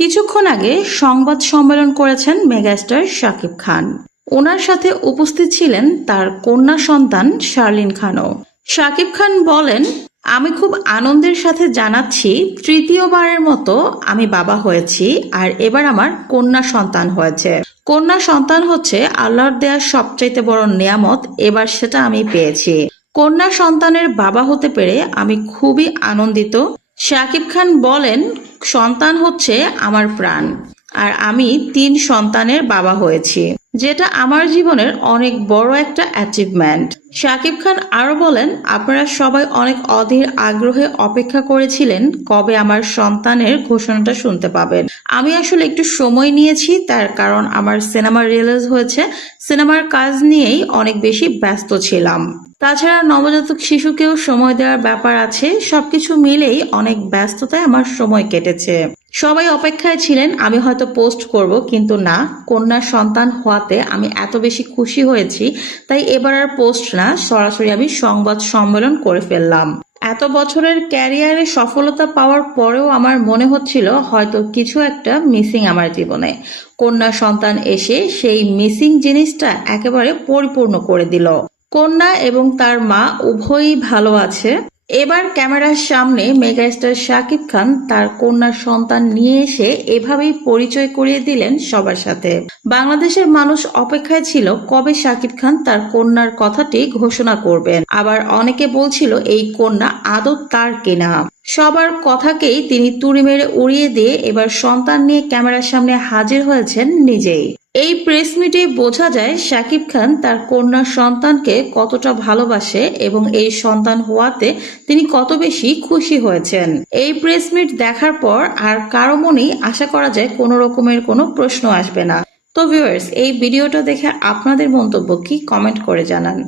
কিছুক্ষণ আগে সংবাদ সম্মেলন করেছেন মেগাস্টার শাকিব খান। ওনার সাথে উপস্থিত ছিলেন তার কন্যা সন্তান শার্লিন খানও। শাকিব খান বলেন, আমি খুব আনন্দের সাথে জানাচ্ছি তৃতীয়বারের মতো আমি বাবা হয়েছি, আর এবার আমার কন্যা সন্তান হয়েছে। কন্যা সন্তান হচ্ছে আল্লাহর দেয়া সবচাইতে বড় নেয়ামত, এবার সেটা আমি পেয়েছি। কন্যা সন্তানের বাবা হতে পেরে আমি খুবই আনন্দিত। শাকিব খান বলেন, সন্তান হচ্ছে আমার প্রাণ, আর আমি 3 সন্তানের বাবা হয়েছি, যেটা আমার জীবনের অনেক বড় একটা অ্যাচিভমেন্ট। শাকিব খান আরো বলেন, আপনারা সবাই অনেক অধীর আগ্রহে অপেক্ষা করেছিলেন কবে আমার সন্তানের ঘোষণাটা শুনতে পাবেন। আমি আসলে একটু সময় নিয়েছি, তার কারণ আমার সিনেমা রিলিজ হয়েছে, সিনেমার কাজ নিয়েই অনেক বেশি ব্যস্ত ছিলাম। তাছাড়া নবজাতক শিশুকেও সময় দেওয়ার ব্যাপার আছে, সবকিছু মিলেই অনেক ব্যস্ততায় আমার সময় কেটেছে। সবাই অপেক্ষায় ছিলেন আমি হয়তো পোস্ট করব, কিন্তু না, কন্যা সন্তান হওয়াতে আমি এত বেশি খুশি হয়েছি, তাই এবার আর পোস্ট না, সরাসরি আমি সংবাদ সম্মেলন করে ফেললাম। এত বছরের ক্যারিয়ারে সফলতা পাওয়ার পরেও আমার মনে হচ্ছিল হয়তো কিছু একটা মিসিং আমার জীবনে। কন্যা সন্তান এসে সেই মিসিং জিনিসটা একেবারে পরিপূর্ণ করে দিল। কন্যা এবং তার মা উভয়ই ভালো আছে। এবার ক্যামেরার সামনে মেগাস্টার শাকিব খান তার কন্যার সন্তান নিয়ে এসে এভাবেই পরিচয় করিয়ে দিলেন সবার সাথে। বাংলাদেশের মানুষ অপেক্ষায় ছিল কবে শাকিব খান তার কন্যার কথাটি ঘোষণা করবেন। আবার অনেকে বলছিল এই কন্যা আদৌ তার কিনা। সবার কথাকেই তিনি তুড়ি মেরে উড়িয়ে দিয়ে এবার সন্তান নিয়ে ক্যামেরার সামনে হাজির হয়েছেন নিজেই। এই প্রেস মিটে বোঝা যায় শাকিব খান তার কন্যার সন্তানকে কতটা ভালোবাসে এবং এই সন্তান হওয়াতে তিনি কত বেশি খুশি হয়েছেন। এই প্রেস মিট দেখার পর আর কারো মনেই আশা করা যায় কোনো রকমের কোনো প্রশ্ন আসবে না। তো ভিউয়ার্স, এই ভিডিওটা দেখে আপনাদের মন্তব্য কি, কমেন্ট করে জানান।